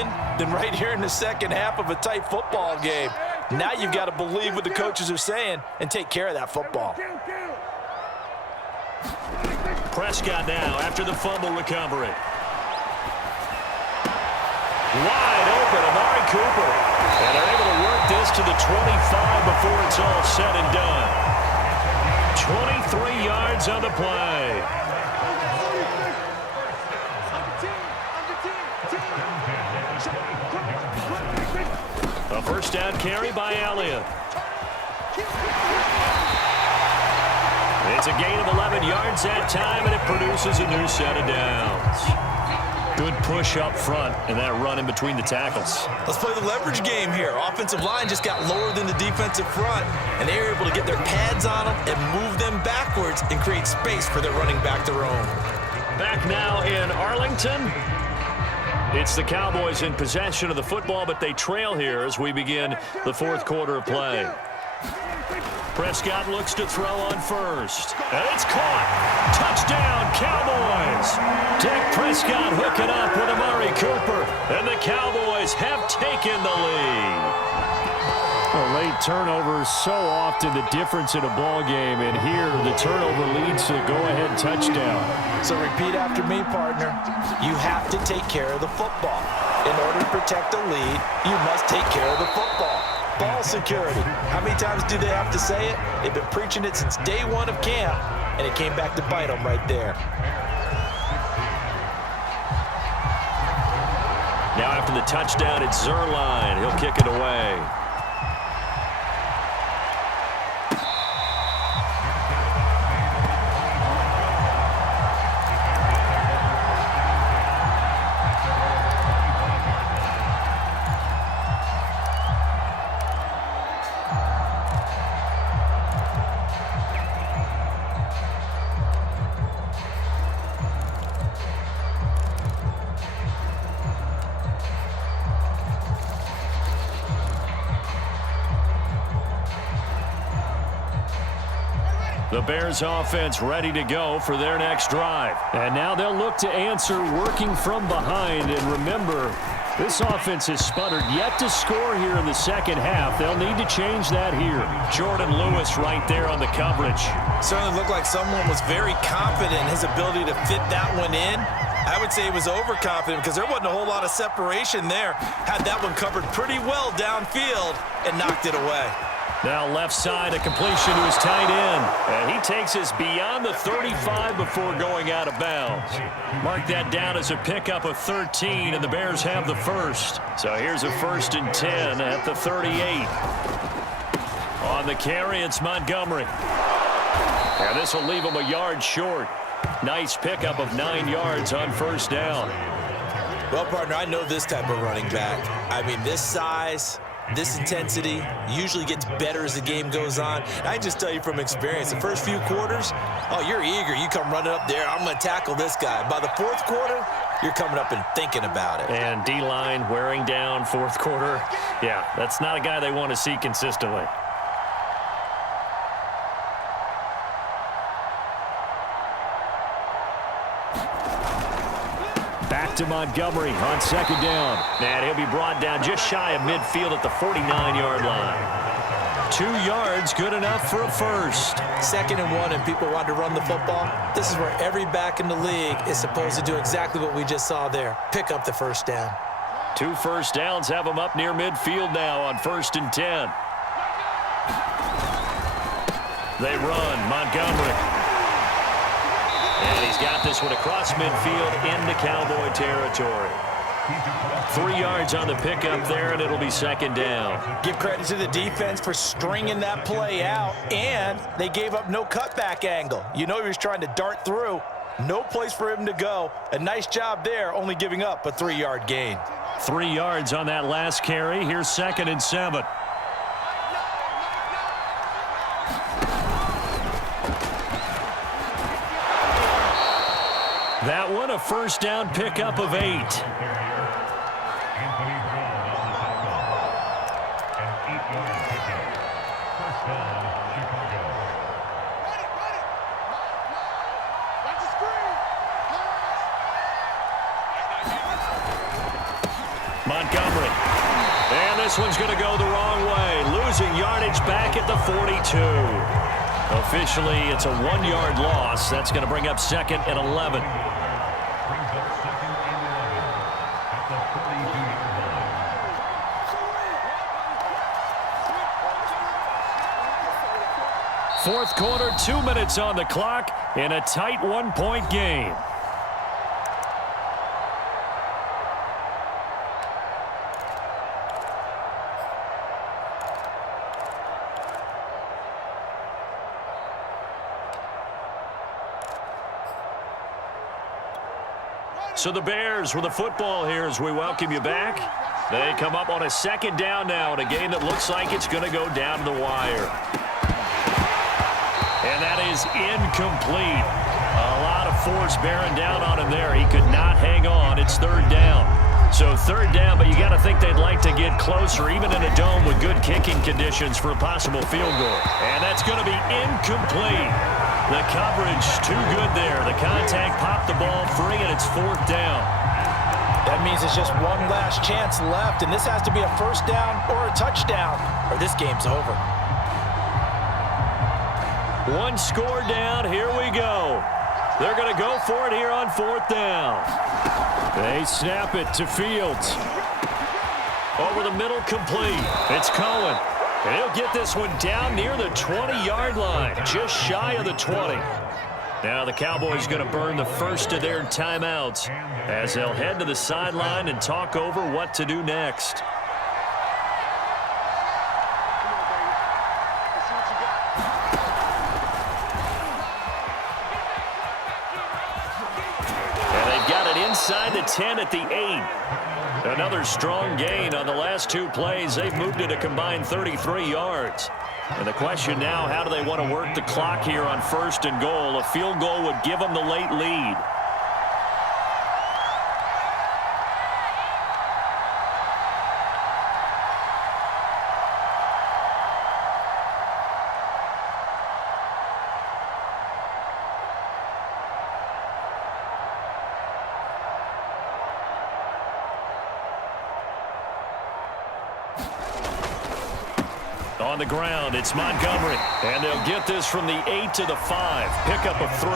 even than right here in the second half of a tight football game. Now you've got to believe what the coaches are saying and take care of that football. Prescott now after the fumble recovery. Wide open, Amari Cooper. And they're able to work this to the 25 before it's all said and done. 23 yards on the play. A first down carry by Elliott. It's a gain of 11 yards that time, and it produces a new set of downs. Good push up front, and that run in between the tackles. Let's play the leverage game here. Offensive line just got lower than the defensive front, and they were able to get their pads on them and move them backwards and create space for their running back to roam. Back now in Arlington. It's the Cowboys in possession of the football, but they trail here as we begin the fourth quarter of play. Prescott looks to throw on first. And it's caught. Touchdown, Cowboys. Dak Prescott hooking up with Amari Cooper. And the Cowboys have taken the lead. Well, late turnovers so often the difference in a ball game, and here the turnover leads to a go-ahead touchdown. So repeat after me, partner. You have to take care of the football. In order to protect the lead, you must take care of the football. Ball security. How many times do they have to say it? They've been preaching it since day one of camp, and it came back to bite them right there. Now after the touchdown, it's Zerline. He'll kick it away. The Bears offense ready to go for their next drive. And now they'll look to answer working from behind. And remember, this offense has sputtered yet to score here in the second half. They'll need to change that here. Jordan Lewis right there on the coverage. Certainly looked like someone was very confident in his ability to fit that one in. I would say he was overconfident because there wasn't a whole lot of separation there. Had that one covered pretty well downfield and knocked it away. Now left side, a completion to his tight end. And he takes us beyond the 35 before going out of bounds. Mark that down as a pickup of 13, and the Bears have the first. So here's a 1st and 10 at the 38. On the carry, it's Montgomery. And this will leave him a yard short. Nice pickup of 9 yards on first down. Well, partner, I know this type of running back. I mean, this size, this intensity usually gets better as the game goes on. I just tell you from experience, the first few quarters, oh, you're eager. You come running up there, I'm going to tackle this guy. By the fourth quarter, you're coming up and thinking about it. And D-line wearing down fourth quarter. Yeah, that's not a guy they want to see consistently. Back to Montgomery on second down. And he'll be brought down just shy of midfield at the 49-yard line. 2 yards, good enough for a first. 2nd and 1, and people want to run the football. This is where every back in the league is supposed to do exactly what we just saw there. Pick up the first down. 2 first downs have him up near midfield now on 1st and 10. They run, Montgomery. And he's got this one across midfield into Cowboy territory. 3 yards on the pickup there, and it'll be 2nd down. Give credit to the defense for stringing that play out, and they gave up no cutback angle. You know he was trying to dart through. No place for him to go. A nice job there, only giving up a 3-yard gain. 3 yards on that last carry. Here's 2nd and 7. That one, a first down pickup of 8. Montgomery. And this one's going to go the wrong way. Losing yardage back at the 42. Officially, it's a 1-yard loss. That's going to bring up 2nd and 11. Fourth quarter, 2 minutes on the clock in a tight 1-point game. So the Bears with the football here as we welcome you back. They come up on a 2nd down now in a game that looks like it's going to go down to the wire. And that is incomplete. A lot of force bearing down on him there. He could not hang on. It's 3rd down. So 3rd down, but you got to think they'd like to get closer, even in a dome with good kicking conditions for a possible field goal. And that's going to be incomplete. The coverage too good there. The contact popped the ball free, and it's 4th down. That means it's just one last chance left, and this has to be a 1st down or a touchdown, or this game's over. One score down. Here we go. They're going to go for it here on 4th down. They snap it to Fields. Over the middle, complete. It's Cohen. And he'll get this one down near the 20-yard line, just shy of the 20. Now the Cowboys going to burn the first of their timeouts as they'll head to the sideline and talk over what to do next. And they've got it inside the 10 at the 8. Another strong gain on the last 2 plays. They've moved it a combined 33 yards. And the question now, how do they want to work the clock here on 1st and goal? A field goal would give them the late lead. On the ground, it's Montgomery. And they'll get this from the 8 to the 5. Pickup of 3.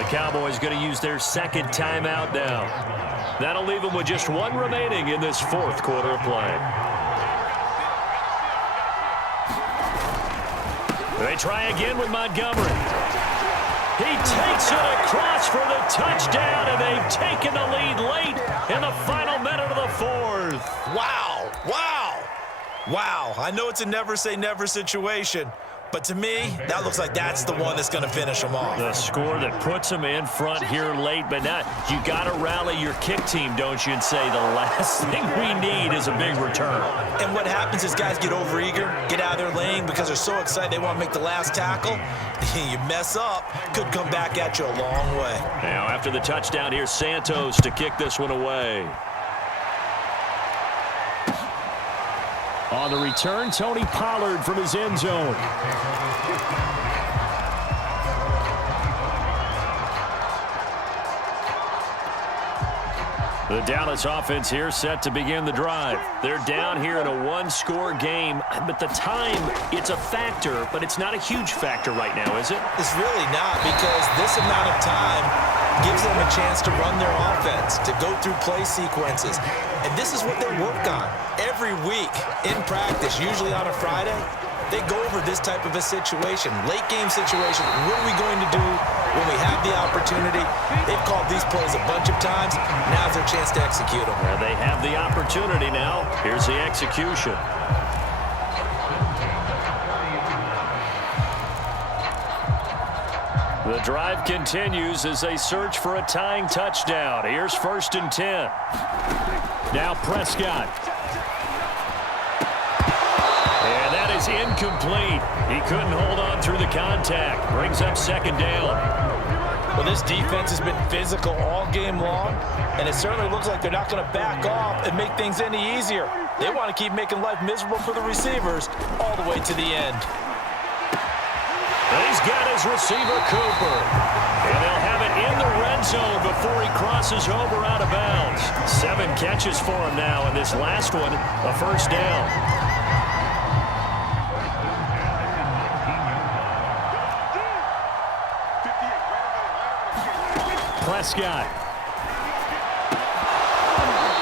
The Cowboys going to use their 2nd timeout now. That'll leave them with just 1 remaining in this 4th quarter of play. They try again with Montgomery. He takes it across for the touchdown, and they've taken the lead late in the final minute of the 4th. Wow, wow. Wow, I know it's a never-say-never situation, but to me, that looks like that's the one that's going to finish them off. The score that puts them in front here late, but not. You got to rally your kick team, don't you, and say the last thing we need is a big return. And what happens is guys get overeager, get out of their lane because they're so excited they want to make the last tackle. You mess up, could come back at you a long way. Now, after the touchdown, here's Santos to kick this one away. On the return, Tony Pollard from his end zone. The Dallas offense here set to begin the drive. They're down here in a 1-score game, but the time, it's a factor, but it's not a huge factor right now, is it? It's really not, because this amount of time gives them a chance to run their offense, to go through play sequences. And this is what they work on every week in practice, usually on a Friday. They go over this type of a situation, late game situation. What are we going to do when we have the opportunity? They've called these plays a bunch of times. Now's their chance to execute them. Well, they have the opportunity now. Here's the execution. The drive continues as they search for a tying touchdown. Here's 1st and 10. Now Prescott. And that is incomplete. He couldn't hold on through the contact. Brings up 2nd down. Well, this defense has been physical all game long, and it certainly looks like they're not going to back off and make things any easier. They want to keep making life miserable for the receivers all the way to the end. And he's got his receiver, Cooper. And they'll have it in the red zone before he crosses over out of bounds. 7 catches for him now, and this last one, a first down. Prescott.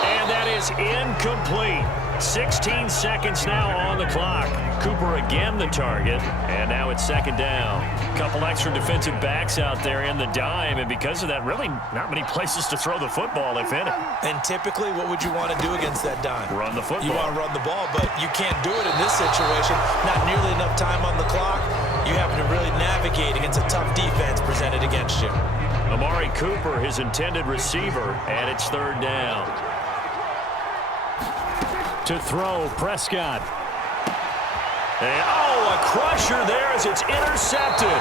And that is incomplete. 16 seconds now on the clock. Cooper again the target, and now it's second down. Couple extra defensive backs out there in the dime, and because of that, really not many places to throw the football, if any. And typically, what would you want to do against that dime? Run the football. You want to run the ball, but you can't do it in this situation. Not nearly enough time on the clock. You have to really navigate against a tough defense presented against you. Amari Cooper, his intended receiver, and it's third down. To throw, Prescott. And, a crusher there as it's intercepted.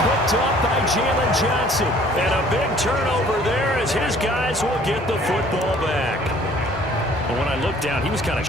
Picked up by Jalen Johnson. And a big turnover there as his guys will get the football back. But when I looked down, he was kind of